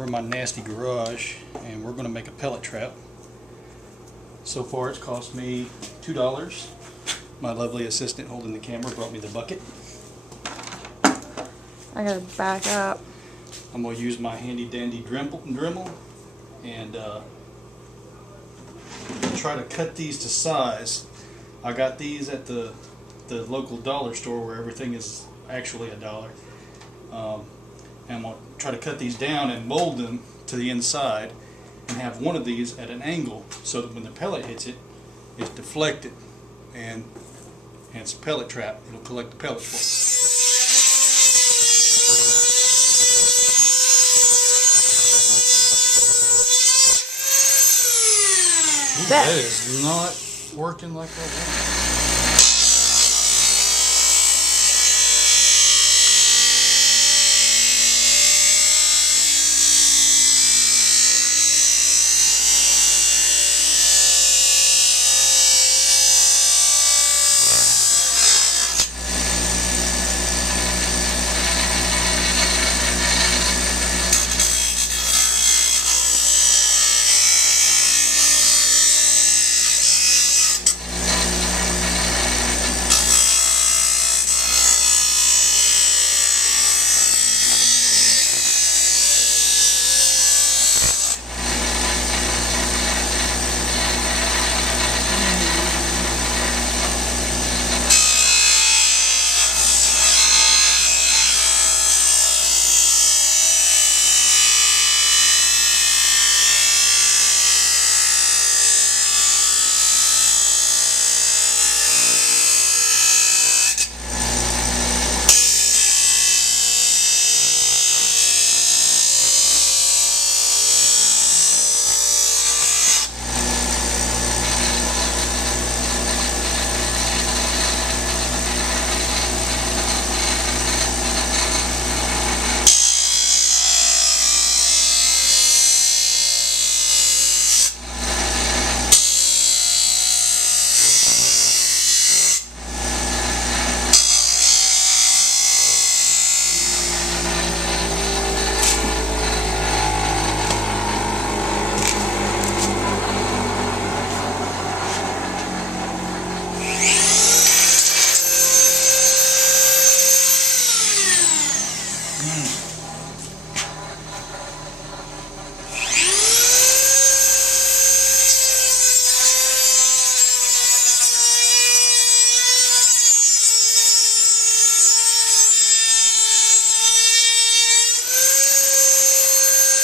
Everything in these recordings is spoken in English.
We're in my nasty garage and we're going to make a pellet trap. So far it's cost me $2. My lovely assistant holding the camera brought me the bucket. I gotta back up. I'm going to use my handy dandy Dremel and try to cut these to size. I got these at the local dollar store where everything is actually $1. And I'm going to try to cut these down and mold them to the inside and have one of these at an angle so that when the pellet hits it, it's deflected and it's a pellet trap. It'll collect the pellets for it. Ooh, that is not working like I want.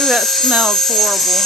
Ooh, that smells horrible.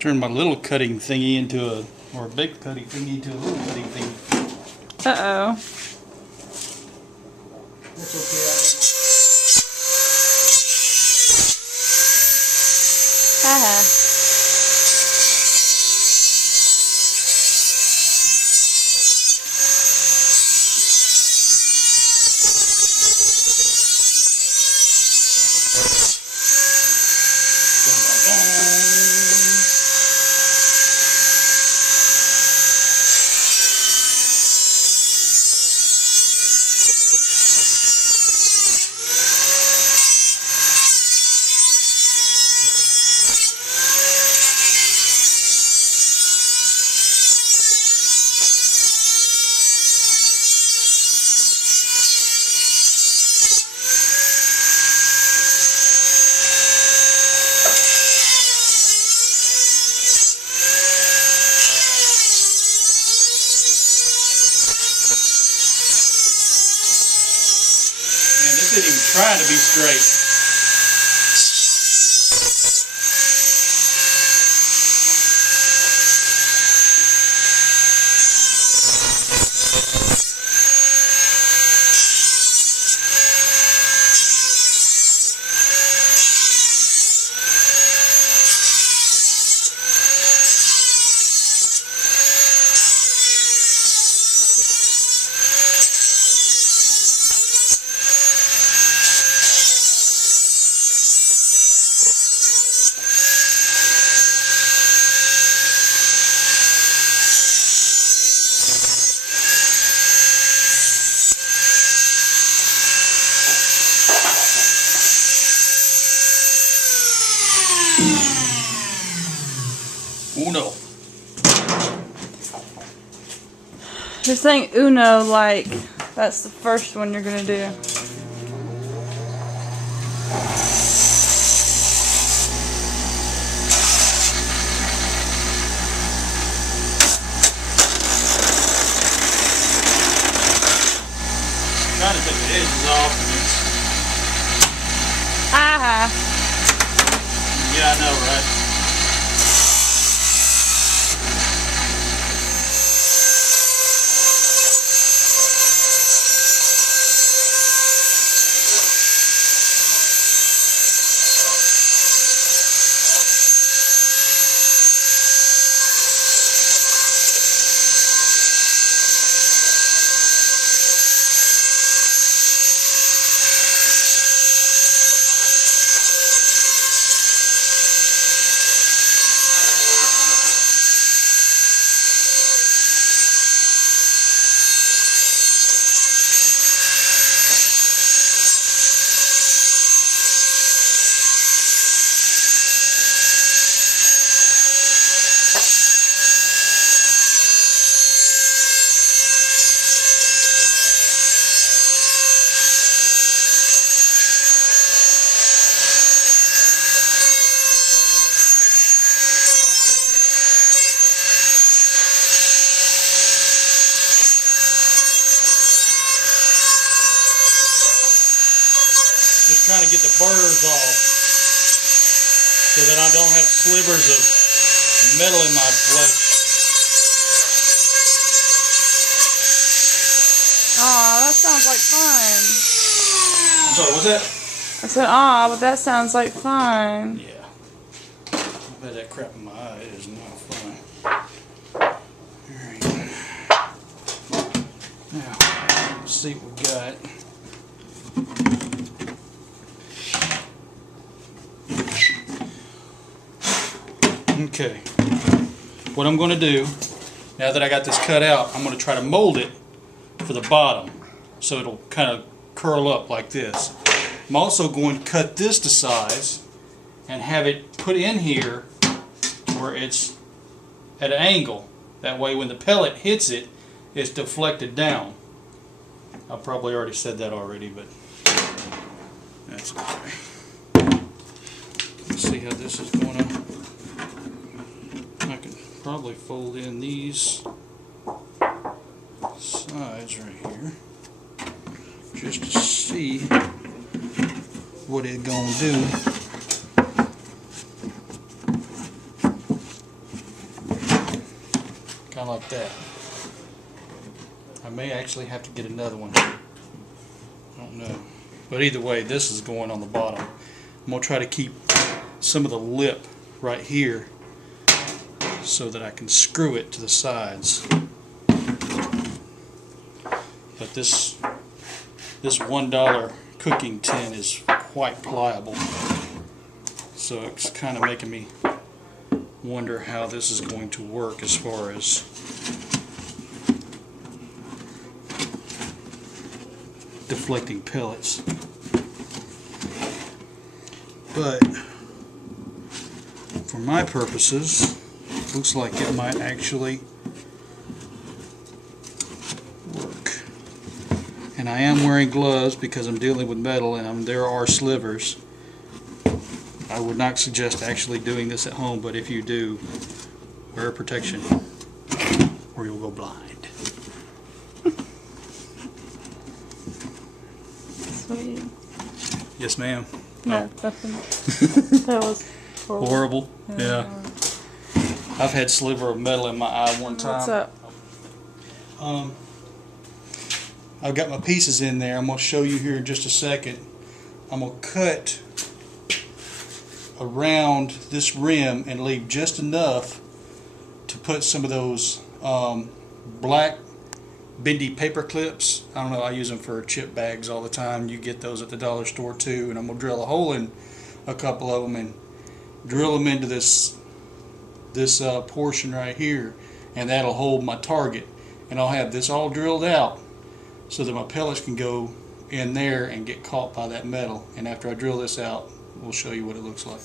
Turn my little cutting thingy into or a big cutting thingy into a little cutting thingy. Uh-oh. That's okay. Haha. trying to be straight. Uno. You're saying Uno like that's the first one you're gonna do. Trying to take the edges off. Ah. Yeah, I know, right? Just trying to get the burrs off so that I don't have slivers of metal in my flesh. Aw, that sounds like fun. I'm sorry, what's that? I said, aw, but that sounds like fun. Yeah. I've had that crap in my eye. It is not fun. Alright. Now, let's see what we got. Okay, what I'm going to do, now that I got this cut out, I'm going to try to mold it for the bottom so it'll kind of curl up like this. I'm also going to cut this to size and have it put in here where it's at an angle. That way when the pellet hits it, it's deflected down. I probably already said that already, but that's okay. Let's see how this is going on. I can probably fold in these sides right here just to see what it's gonna do. Kind of like that. I may actually have to get another one. I don't know. But either way, this is going on the bottom. I'm gonna try to keep some of the lip right here so that I can screw it to the sides. But this $1 cooking tin is quite pliable, so it's kind of making me wonder how this is going to work as far as deflecting pellets. But for my purposes, looks like it might actually work. And I am wearing gloves because I'm dealing with metal and there are slivers. I would not suggest actually doing this at home, but if you do, wear protection or you'll go blind. Sweet. Yes, ma'am. No, nothing. That was Horrible. Yeah. I've had sliver of metal in my eye one time. What's up? I've got my pieces in there. I'm going to show you here in just a second. I'm going to cut around this rim and leave just enough to put some of those black bendy paper clips. I don't know, I use them for chip bags all the time. You get those at the dollar store too. And I'm going to drill a hole in a couple of them and drill them into this portion right here, and that'll hold my target. And I'll have this all drilled out so that my pellets can go in there and get caught by that metal. And after I drill this out, we'll show you what it looks like.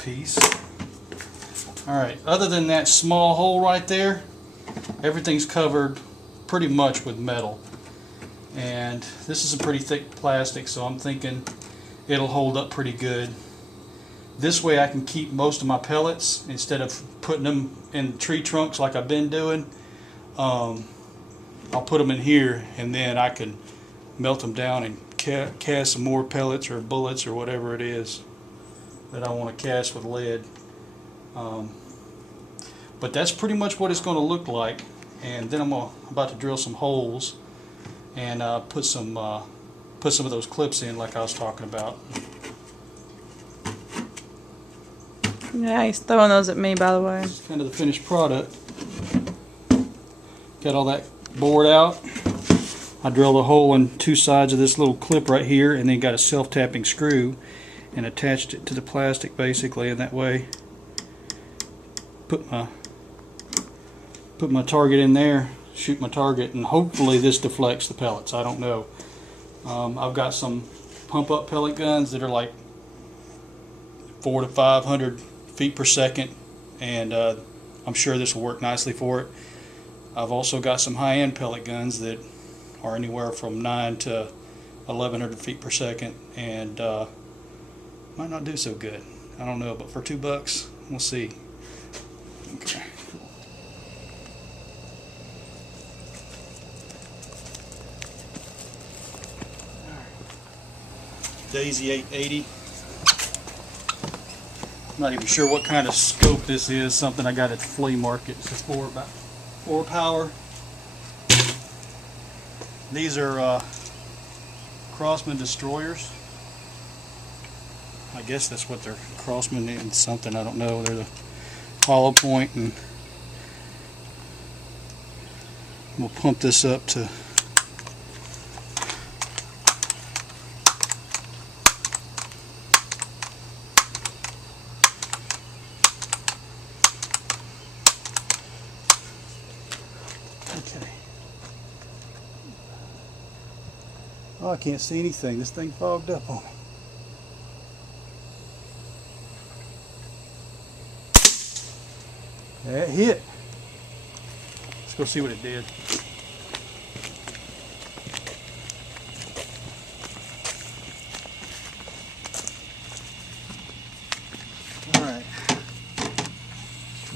Piece. Alright, other than that small hole right there, everything's covered pretty much with metal. And this is a pretty thick plastic, so I'm thinking it'll hold up pretty good. This way I can keep most of my pellets instead of putting them in tree trunks like I've been doing. I'll put them in here, and then I can melt them down and cast some more pellets or bullets or whatever it is that I want to cast with lead. But that's pretty much what it's going to look like. And then I'm about to drill some holes and put some of those clips in like I was talking about. Yeah, he's throwing those at me, by the way. This is kind of the finished product. Got all that bored out. I drilled a hole in two sides of this little clip right here, and then got a self-tapping screw and attached it to the plastic basically, and that way put my target in there, shoot my target, and hopefully this deflects the pellets. I don't know. I've got some pump up pellet guns that are like 400 to 500 feet per second, and I'm sure this will work nicely for it. I've also got some high-end pellet guns that are anywhere from 9 to 1100 feet per second, and might not do so good. I don't know, but for $2, we'll see. Okay. Daisy 880. I'm not even sure what kind of scope this is. Something I got at the flea market. It's about 4 power. These are Crossman destroyers. I guess that's what they're Crossman and something. I don't know. They're the hollow point, and we'll pump this up to . Okay. Oh, I can't see anything. This thing fogged up on me. That hit. Let's go see what it did. Alright.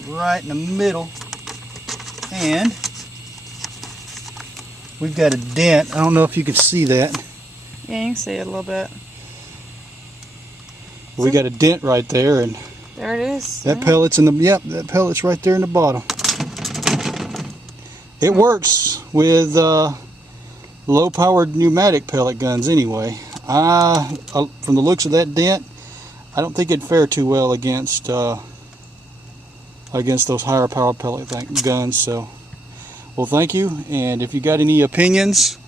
Right in the middle. And we've got a dent. I don't know if you can see that. Yeah, you can see it a little bit. We got a dent right there, and there it is. that pellet's in the, yep, that pellet's right there in the bottom. It works with low-powered pneumatic pellet guns anyway. From the looks of that dent, I don't think it'd fare too well against those higher power pellet guns. So, well, thank you. And if you got any opinions,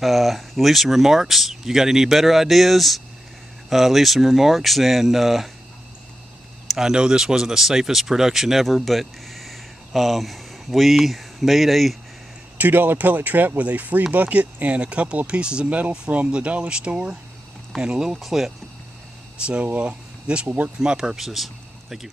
leave some remarks. You got any better ideas? Leave some remarks, and I know this wasn't the safest production ever, but we made a $2 pellet trap with a free bucket and a couple of pieces of metal from the dollar store and a little clip. So this will work for my purposes. Thank you.